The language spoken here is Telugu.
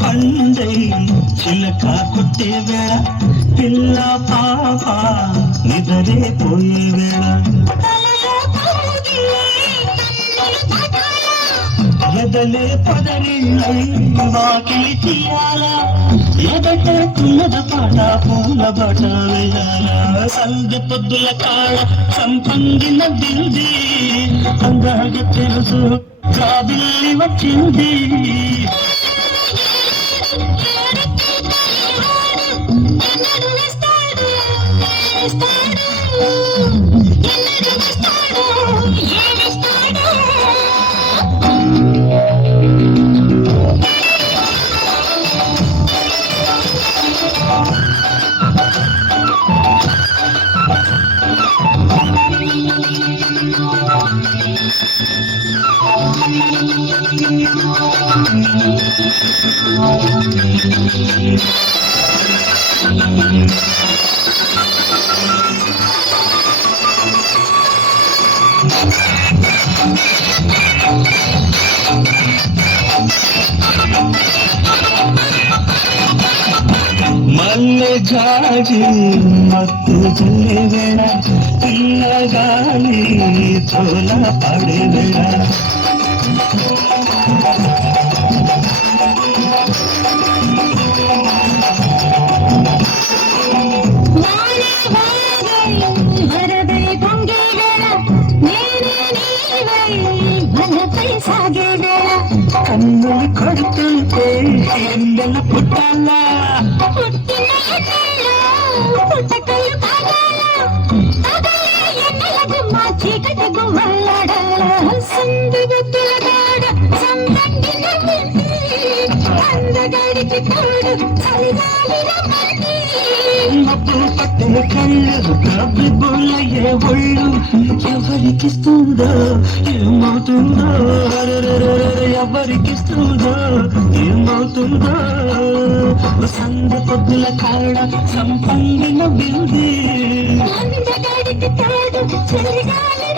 పండై చిలక కొట్టే వేళ పిల్ల పాప నిదరే పోయే వేళ ఎదలే పదరిళ్ళై వాకిలి తీయాల ఎదట కున్నద పాట పూల బట వేయాల సంధ్య పొద్దుల కాడ సంపంగిన బింది అందాగ తెలుసు కాబిల్లి వచ్చింది మల్లె జాజి మత్తు చెల్లె వేళ పిల్లగాలి చోల పడే వేళ కన్నులు కొడుతుంటే ఎండల పుట్టాలా మబ్బు పట్టిన కళ్ళు కబ్బిబుల్లయ్యే ఒళ్ళు ఎవరికిస్తుందో ఏమవుతుందో ఎవరికిస్తుందో ఏమవుతుందో సంద పొద్దుల కాడ సంపంగిన బింది అందగాడికి తాడు చలిగాలి